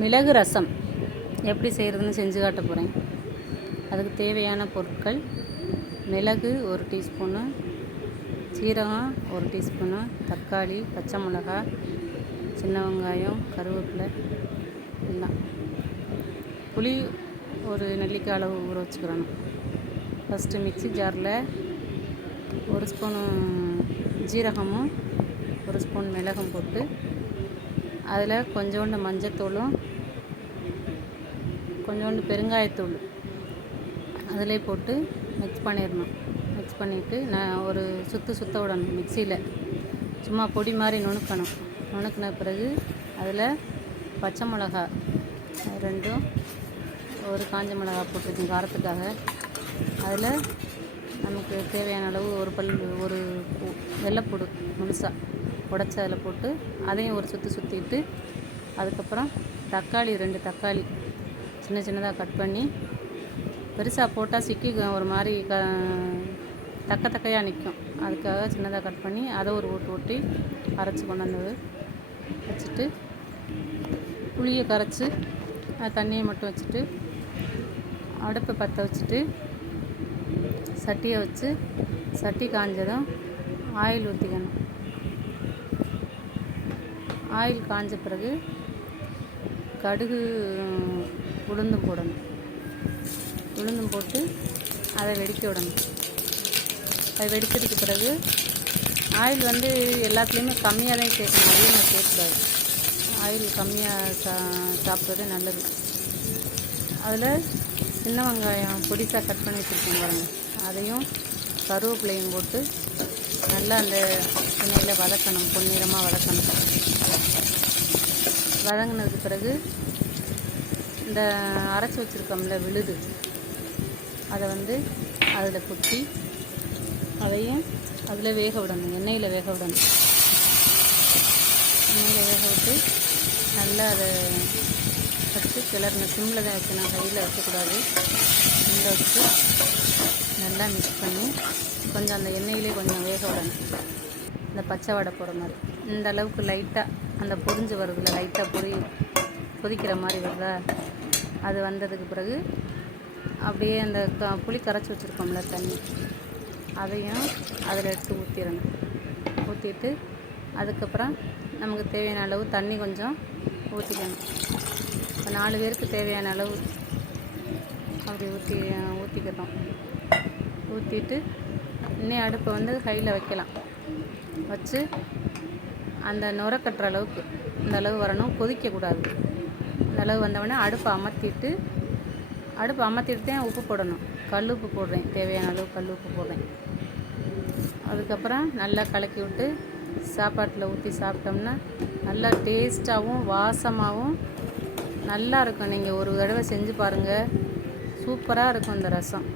மிளகு ரசம் எப்படி செய்கிறதுன்னு செஞ்சு காட்ட போகிறேன் அதுக்கு தேவையான பொருட்கள் மிளகு ஒரு டீஸ்பூனு சீரகம் ஒரு டீஸ்பூனு தக்காளி பச்சை மிளகாய் சின்ன வெங்காயம் கருவேப்பிலை எல்லாம். புளி ஒரு நெல்லிக்காய் அளவு ஊற வச்சுக்கிறணும். ஃபஸ்ட்டு மிக்ஸி ஜாரில் ஒரு ஸ்பூனு ஜீரகமும் ஒரு ஸ்பூன் மிளகும் போட்டு அதில் கொஞ்சோண்டு மஞ்சத்தூளும் கொஞ்சோண்டு பெருங்காயத்தூள் அதிலே போட்டு மிக்ஸ் பண்ணிடணும். மிக்ஸ் பண்ணிவிட்டு நான் ஒரு சுற்று சுற்ற விடணும் மிக்சியில். சும்மா பொடி மாதிரி நுணுக்கணும். நுணுக்கின பிறகு அதில் பச்சை மிளகா ரெண்டும் ஒரு காஞ்ச மிளகா போட்டிருக்கேன் காரத்துக்காக. அதில் நமக்கு தேவையான அளவு ஒரு பல் ஒரு பூ வெள்ளைப்பூடு முழுசாக உடச்சி அதில் போட்டு அதையும் ஒரு சுற்றி சுற்றிட்டு அதுக்கப்புறம் தக்காளி ரெண்டு தக்காளி சின்ன சின்னதாக கட் பண்ணி பெருசாக போட்டால் சிக்கி ஒரு மாதிரி க தக்க தக்கையாக நிற்கும் அதுக்காக சின்னதாக கட் பண்ணி அதை ஒரு ஓட்டு ஓட்டி அரைச்சி கொண்டு வச்சுட்டு புளியை கரைச்சி அது தண்ணியை மட்டும் வச்சுட்டு அடுப்பை பற்ற வச்சுட்டு சட்டியை வச்சு சட்டி காஞ்சதும் ஆயில் ஊற்றிக்கணும் ஆயில் காஞ்ச பிறகு கடுகு உளுந்தும் போடணும். உளுந்தும் போட்டு அதை வெடிக்க விடணும். அது வெடித்ததுக்கு பிறகு ஆயில் வந்து எல்லாத்துலேயுமே கம்மியாக தான் சேர்க்கணும் அதிகமாக சேர்க்கக்கூடாது. ஆயில் கம்மியாக சா சாப்பிட்றது நல்லது. அதில் சின்ன வெங்காயம் பொடிசாக கட் பண்ணி வச்சுருக்கேன் பாருங்கள் அதையும் கருவேப்பிலையும் போட்டு நல்லா அந்த எண்ணெயில் வதக்கணும். பொன்னிறமாக வதக்கணும். வதங்கினதுக்கு பிறகு இந்த அரைச்சி வச்சுருக்கோம்ல விழுது அதை வந்து அதில் கொட்டி அதையும் அதில் வேக விடணும் எண்ணெயில் வேக விடணும். எண்ணெயில் வேக விட்டு நல்லா அதை வச்சு கிளறணும். சிம்மில் தான் வைக்கணும் கையில் வைக்கக்கூடாது. சிம்மில் வச்சு நல்லா மிக்ஸ் பண்ணி கொஞ்சம் அந்த எண்ணெயிலே கொஞ்சம் வேக விடணும். இந்த பச்சை வடை போகிற மாதிரி. இந்த அளவுக்கு லைட்டாக அந்த பொரிஞ்சு வருதுல லைட்டாக பொறி கொதிக்கிற மாதிரி வருதா அது வந்ததுக்கு பிறகு அப்படியே அந்த க புளி கரைச்சி வச்சுருக்கோம்ல தண்ணி அதையும் அதில் எடுத்து ஊற்றிடணும் ஊற்றிட்டு அதுக்கப்புறம் நமக்கு தேவையான அளவு தண்ணி கொஞ்சம் ஊற்றிக்கணும் இப்போ நாலு பேருக்கு தேவையான அளவு அப்படி ஊற்றி ஊற்றிக்கிறோம் ஊற்றிட்டு இன்னும் அடுப்பை வந்து கையில் வைக்கலாம். வச்சு அந்த நுர கட்டுற அளவுக்கு இந்த அளவு வரணும். கொதிக்கக்கூடாது இந்த அளவு வந்தவுடனே அடுப்பை அமர்த்திட்டு அடுப்பை அமர்த்திட்டு தான் உப்பு போடணும். கல் உப்பு போடுறேன். தேவையான அளவு கல் உப்பு போடுறேன். அதுக்கப்புறம் நல்லா கலக்கி விட்டு சாப்பாட்டில் ஊற்றி சாப்பிட்டோம்னா நல்லா டேஸ்ட்டாகவும் வாசமாகவும் நல்லா இருக்கும். நீங்கள் ஒரு தடவை செஞ்சு பாருங்கள் சூப்பராக இருக்கும் இந்த ரசம்.